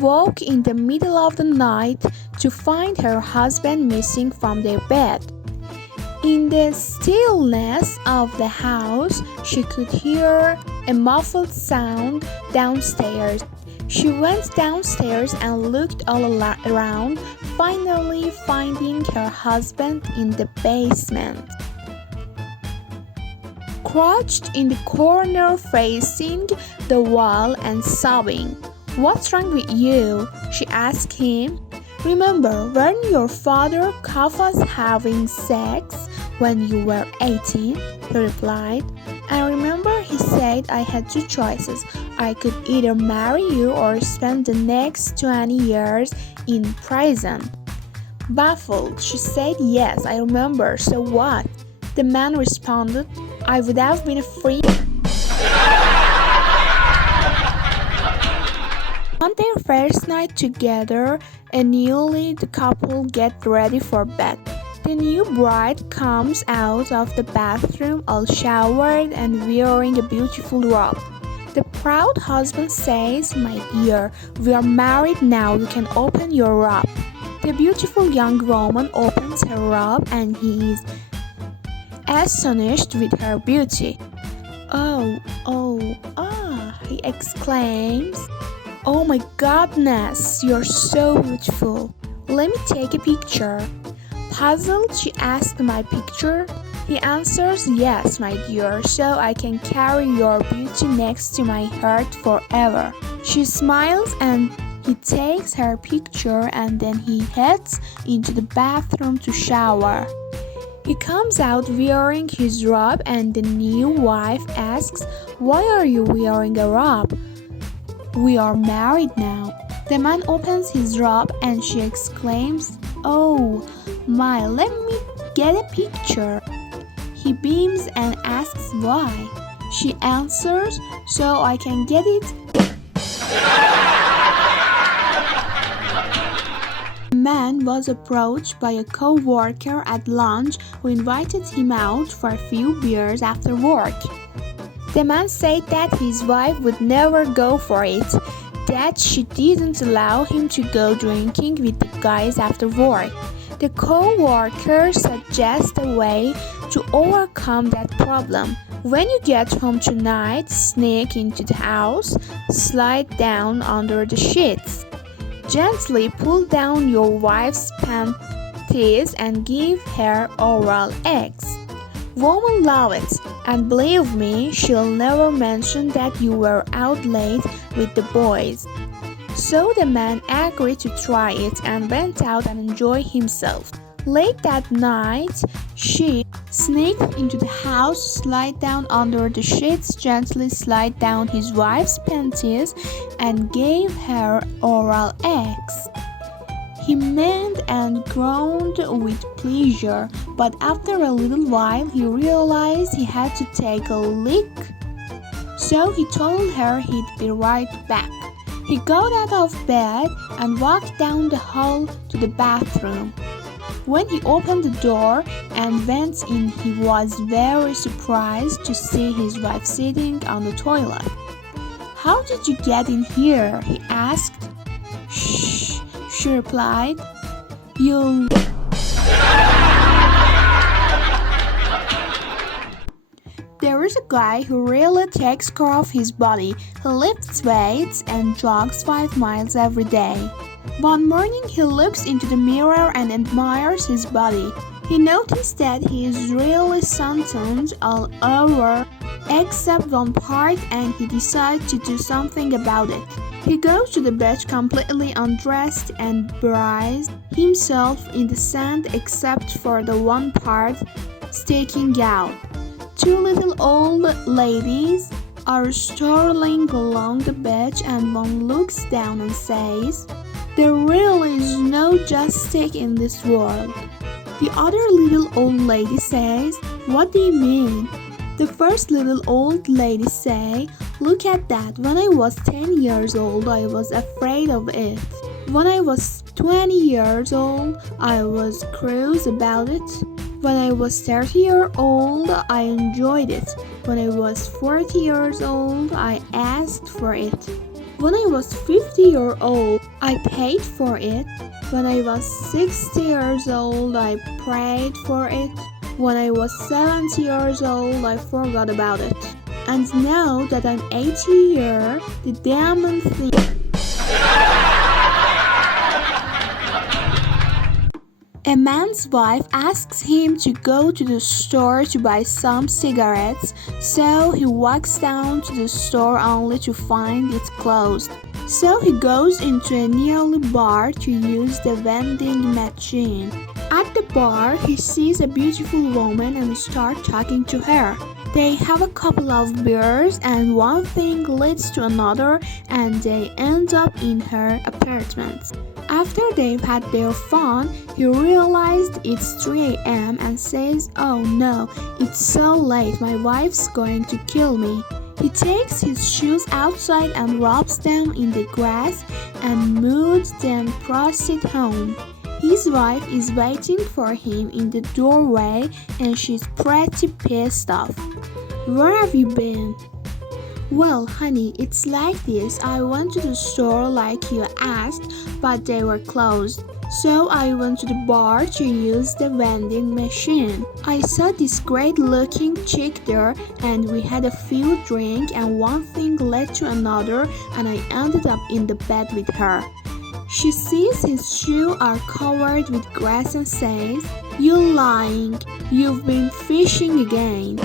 woke in the middle of the night to find her husband missing from their bed. In the stillness of the house, she could hear a muffled sound downstairs. She went downstairs and looked all around, finally finding her husband in the basement. Crouched in the corner facing the wall and sobbing. "What's wrong with you?" she asked him. "Remember when your father caught us having sex when you were 18? He replied. "I remember he said I had two choices. I could either marry you or spend the next 20 years in prison." Baffled, she said, "Yes, I remember. So what?" The man responded, "I would have been free." On their first night together, a newly couple get ready for bed. The new bride comes out of the bathroom all showered and wearing a beautiful robe. The proud husband says, "My dear, we are married now, you can open your robe." The beautiful young woman opens her robe and he is astonished with her beauty. He exclaims. "Oh my goodness, you're so beautiful. Let me take a picture." Puzzled, she asked, "My picture?" He answers, "Yes, my dear, so I can carry your beauty next to my heart forever." She smiles and he takes her picture and then he heads into the bathroom to shower. He comes out wearing his robe and the new wife asks, "Why are you wearing a robe? We are married now." The man opens his robe and she exclaims, "Oh my, let me get a picture." He beams and asks why. She answers, "So I can get it." The man was approached by a co-worker at lunch who invited him out for a few beers after work. The man said that his wife would never go for it, that she didn't allow him to go drinking with the guys after work. The co-worker suggests a way to overcome that problem. When you get home tonight, sneak into the house, slide down under the sheets. Gently pull down your wife's panties and give her oral sex. Women love it, and believe me, she'll never mention that you were out late with the boys. So the man agreed to try it and went out and enjoyed himself. Late that night, she sneaked into the house, slid down under the sheets, gently slid down his wife's panties, and gave her oral sex. He moaned and groaned with pleasure, but after a little while he realized he had to take a leak. So he told her he'd be right back. He got out of bed and walked down the hall to the bathroom. When he opened the door and went in, he was very surprised to see his wife sitting on the toilet. "How did you get in here?" he asked. "Shh," she replied. "You'll..." There is a guy who really takes care of his body. He lifts weights and jogs 5 miles every day. One morning he looks into the mirror and admires his body. He noticed that he is really sunburned all over except one part and he decides to do something about it. He goes to the beach completely undressed and buries himself in the sand except for the one part sticking out. 2 little old ladies are strolling along the beach and one looks down and says, "There really is no justice in this world." The other little old lady says, "What do you mean?" The first little old lady say, "Look at that. When I was 10 years old, I was afraid of it. When I was 20 years old, I was curious about it. When I was 30 years old, I enjoyed it. When I was 40 years old, I asked for it. When I was 50 years old, I paid for it. When I was 60 years old, I prayed for it. When I was 70 years old, I forgot about it. And now that I'm 80 years, the damn thing. A man's wife asks him to go to the store to buy some cigarettes, so he walks down to the store only to find it closed. So he goes into a nearby bar to use the vending machine. At the bar, he sees a beautiful woman and starts talking to her. They have a couple of beers and one thing leads to another and they end up in her apartment. After they've had their fun, he realized it's 3 a.m. and says, "Oh no, it's so late, my wife's going to kill me." He takes his shoes outside and rubs them in the grass and moves then proceeds home. His wife is waiting for him in the doorway and she's pretty pissed off. "Where have you been?" "Well, honey, it's like this. I went to the store like you asked, but they were closed. So I went to the bar to use the vending machine. I saw this great-looking chick there and we had a few drinks and one thing led to another and I ended up in the bed with her." She sees his shoes are covered with grass and says, "You lying. You've been fishing again."